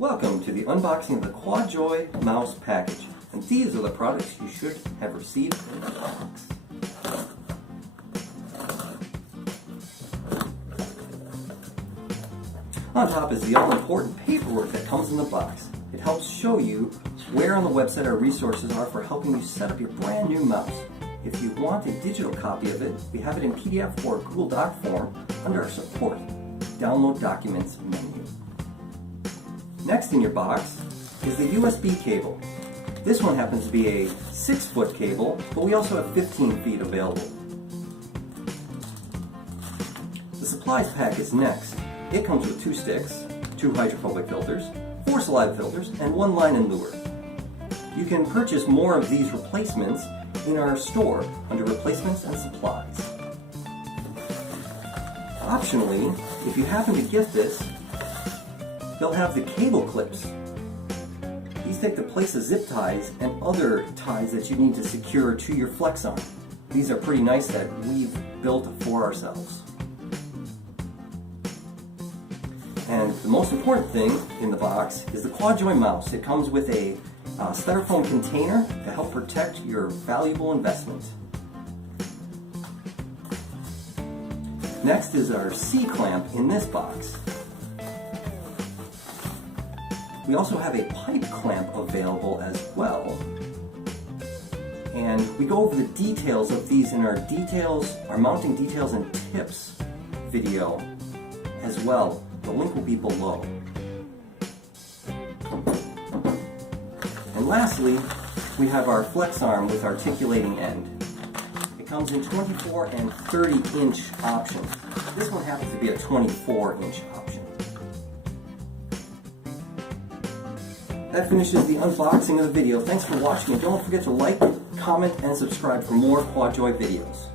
Welcome to the unboxing of the QuadJoy mouse package, and these are the products you should have received in the box. On top is the all-important paperwork that comes in the box. It helps show you where on the website our resources are for helping you set up your brand new mouse. If you want a digital copy of it, we have it in PDF or Google Doc form under our support. Download documents menu. Next in your box is the USB cable. This one happens to be a 6-foot cable, but we also have 15 feet available. The supplies pack is next. It comes with 2 sticks, 2 hydrophobic filters, 4 saliva filters, and 1 line and lure. You can purchase more of these replacements in our store under replacements and supplies. Optionally, if you happen to get this, they'll have the cable clips. These take the place of zip ties and other ties that you need to secure to your flex arm. These are pretty nice that we've built for ourselves. And the most important thing in the box is the QuadJoy mouse. It comes with a styrofoam container to help protect your valuable investment. Next is our C-clamp in this box. We also have a pipe clamp available as well. And we go over the details of these in our mounting details and tips video as well. The link will be below. And lastly, we have our flex arm with articulating end. It comes in 24 and 30-inch options. This one happens to be a 24-inch option. That finishes the unboxing of the video. Thanks for watching, and don't forget to like, comment, and subscribe for more QuadJoy videos.